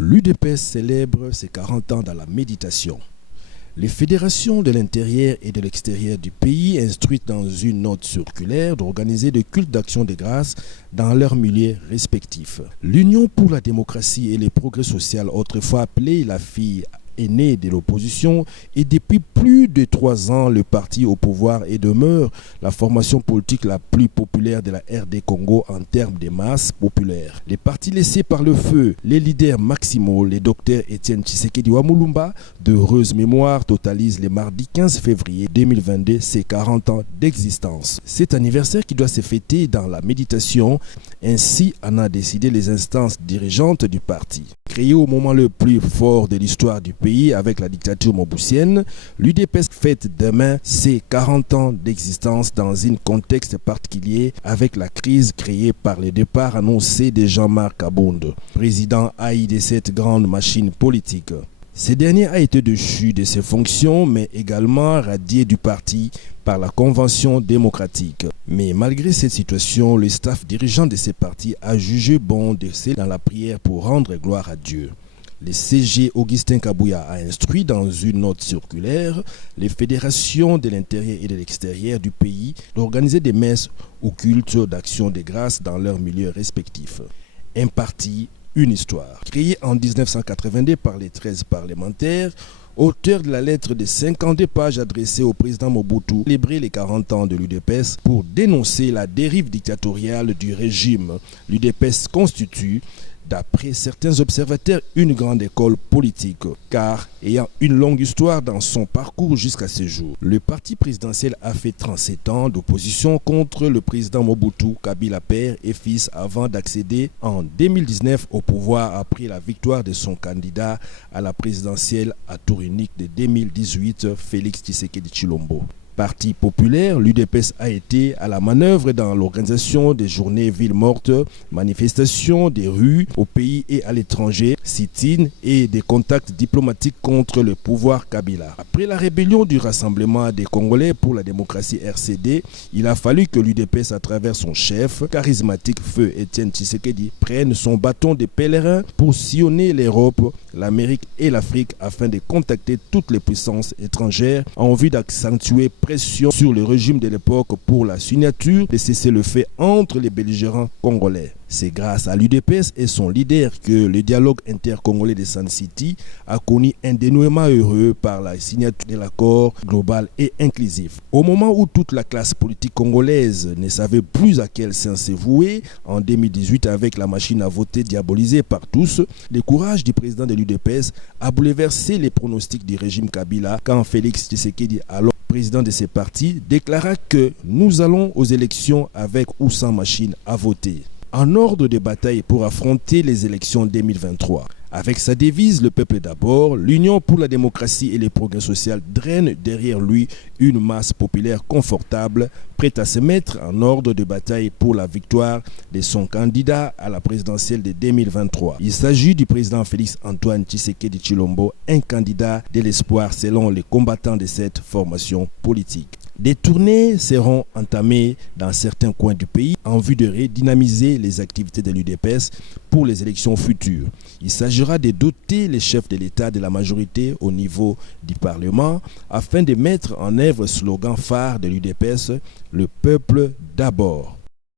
L'UDPS célèbre ses 40 ans dans la méditation. Les fédérations de l'intérieur et de l'extérieur du pays instruites dans une note circulaire d'organiser des cultes d'action de grâce dans leurs milieux respectifs. L'Union pour la démocratie et le progrès social, autrefois appelée la fille aînée de l'opposition, et depuis plus de 3 ans, le parti au pouvoir et demeure la formation politique la plus populaire de la RD Congo en termes de masse populaire. Les partis laissés par le feu, les leaders maximaux, les docteurs Étienne Tshisekedi Wamulumba, d'heureuse mémoire, totalisent le mardi 15 février 2022 ses 40 ans d'existence. Cet anniversaire qui doit se fêter dans la méditation, ainsi en a décidé les instances dirigeantes du parti. Créé au moment le plus fort de l'histoire du pays avec la dictature mobusienne, l'UDPS fête demain ses 40 ans d'existence dans un contexte particulier avec la crise créée par le départ annoncé de Jean-Marc Abound, président haï de cette grande machine politique. Ce dernier a été déchu de ses fonctions, mais également radié du parti par la Convention démocratique. Mais malgré cette situation, le staff dirigeant de ce parti a jugé bon de se dans la prière pour rendre gloire à Dieu. Le CG Augustin Kabouya a instruit dans une note circulaire les fédérations de l'intérieur et de l'extérieur du pays d'organiser des messes ou cultes d'action de grâce dans leurs milieux respectifs. Un parti, une histoire. Créé en 1982 par les 13 parlementaires, auteur de la lettre de 52 pages adressée au président Mobutu, célébrer les 40 ans de l'UDPS pour dénoncer la dérive dictatoriale du régime. L'UDPS constitue, d'après certains observateurs, une grande école politique, car ayant une longue histoire dans son parcours jusqu'à ce jour. Le parti présidentiel a fait 37 ans d'opposition contre le président Mobutu, Kabila père et fils, avant d'accéder en 2019 au pouvoir après la victoire de son candidat à la présidentielle à tour unique de 2018, Félix Tshisekedi Tshilombo. Parti populaire, l'UDPS a été à la manœuvre dans l'organisation des journées villes mortes, manifestations des rues au pays et à l'étranger, sit-in et des contacts diplomatiques contre le pouvoir Kabila. Après la rébellion du Rassemblement des Congolais pour la démocratie RCD, il a fallu que l'UDPS, à travers son chef charismatique feu Étienne Tshisekedi, prenne son bâton de pèlerin pour sillonner l'Europe, l'Amérique et l'Afrique afin de contacter toutes les puissances étrangères en vue d'accentuer pression sur le régime de l'époque pour la signature de cessez-le-feu entre les belligérants congolais. C'est grâce à l'UDPS et son leader que le dialogue intercongolais de Sun City a connu un dénouement heureux par la signature de l'accord global et inclusif. Au moment où toute la classe politique congolaise ne savait plus à quel sens se vouer, en 2018 avec la machine à voter diabolisée par tous, le courage du président de l'UDPS a bouleversé les pronostics du régime Kabila quand Félix Tshisekedi, alors président de ces partis, déclara que nous allons aux élections avec ou sans machine à voter. En ordre de bataille pour affronter les élections 2023. Avec sa devise « Le peuple d'abord », l'Union pour la démocratie et le progrès social draine derrière lui une masse populaire confortable, prête à se mettre en ordre de bataille pour la victoire de son candidat à la présidentielle de 2023. Il s'agit du président Félix Antoine Tshisekedi Tshilombo, un candidat de l'espoir selon les combattants de cette formation politique. Des tournées seront entamées dans certains coins du pays en vue de redynamiser les activités de l'UDPS pour les élections futures. Il s'agira de doter les chefs de l'État de la majorité au niveau du Parlement afin de mettre en œuvre le slogan phare de l'UDPS, « Le peuple d'abord ».